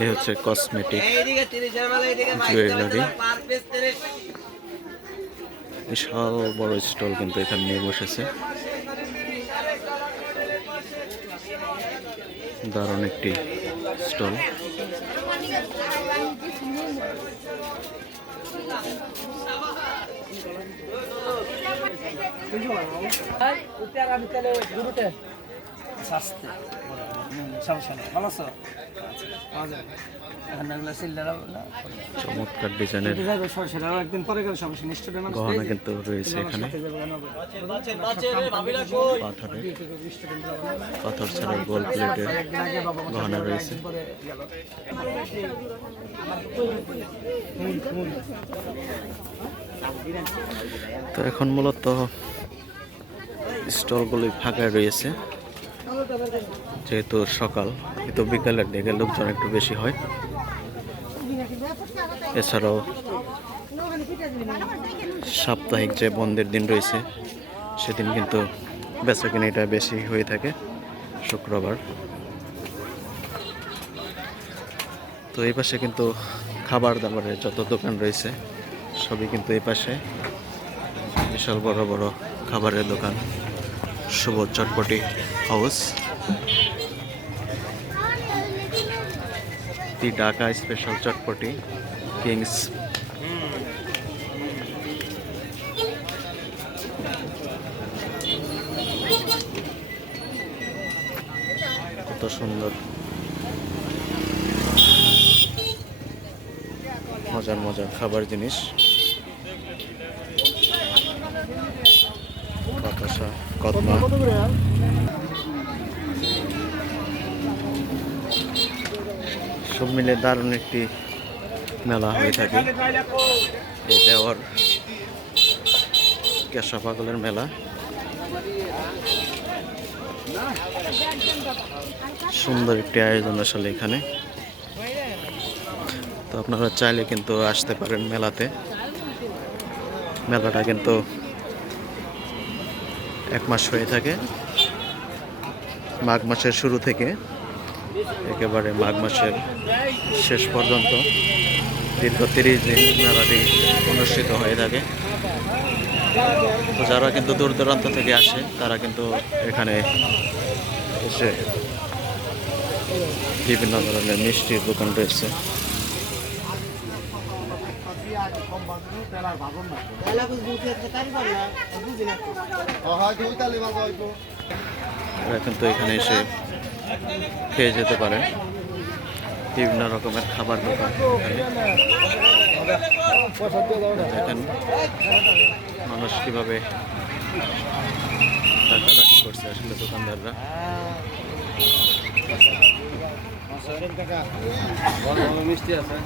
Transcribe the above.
এই হচ্ছে cosmetic jewellery, বিশাল বড় স্টল কিন্তু এখানে নিয়ে বসেছে। দারুণ একটি স্টল। চমৎকার ডিজাইনের গহনা কিন্তু রয়েছে এখানে। পাথর ছাড়া গোল্ড প্লেটের গহনা রয়েছে। তো এখন মূলত স্টলগুলি ফাঁকা রয়েছে, যেহেতু সকাল, কিন্তু বিকালের দিকে লোকজন একটু বেশি হয়। এছাড়াও সাপ্তাহিক যে বন্ধের দিন রয়েছে সেদিন কিন্তু বেচাকেনাটা বেশি হয়ে থাকে, শুক্রবার। তো এই পাশে কিন্তু খাবার দাবারের যত দোকান রয়েছে সবই কিন্তু এই পাশে, বিশাল বড় বড় খাবারের দোকান। শুভ চটপটি হাউস, দি ঢাকা স্পেশাল চটপটি কিংস। কত সুন্দর মজার মজার খাবার জিনিস। বাতাসা, কদমা, সব মিলে দারুণ একটি মেলা হয়ে থাকে। এই দেওয়ার কেশা পাগলের মেলা। সুন্দর একটি আয়োজন আসলে এখানে। তো আপনারা চাইলে কিন্তু আসতে পারেন মেলাতে। মেলাটা কিন্তু 1 মাস হয়ে থাকে, মাঘ মাসের শুরু থেকে একেবারে মাঘ মাসের শেষ পর্যন্ত দীর্ঘ 30 দিন মেলাটি অনুষ্ঠিত হয়ে থাকে। তো যারা কিন্তু দূর দূরান্ত থেকে আসে তারা কিন্তু এখানে এসে বিভিন্ন ধরনের মিষ্টির দোকান রয়েছে। এরা কিন্তু এখানে এসে খেয়ে যেতে পারেন। বিভিন্ন রকমের খাবার দোকান দেখেন মানুষ কিভাবে টাকাটাকি করছে আসলে দোকানদাররা। মিষ্টি আছে।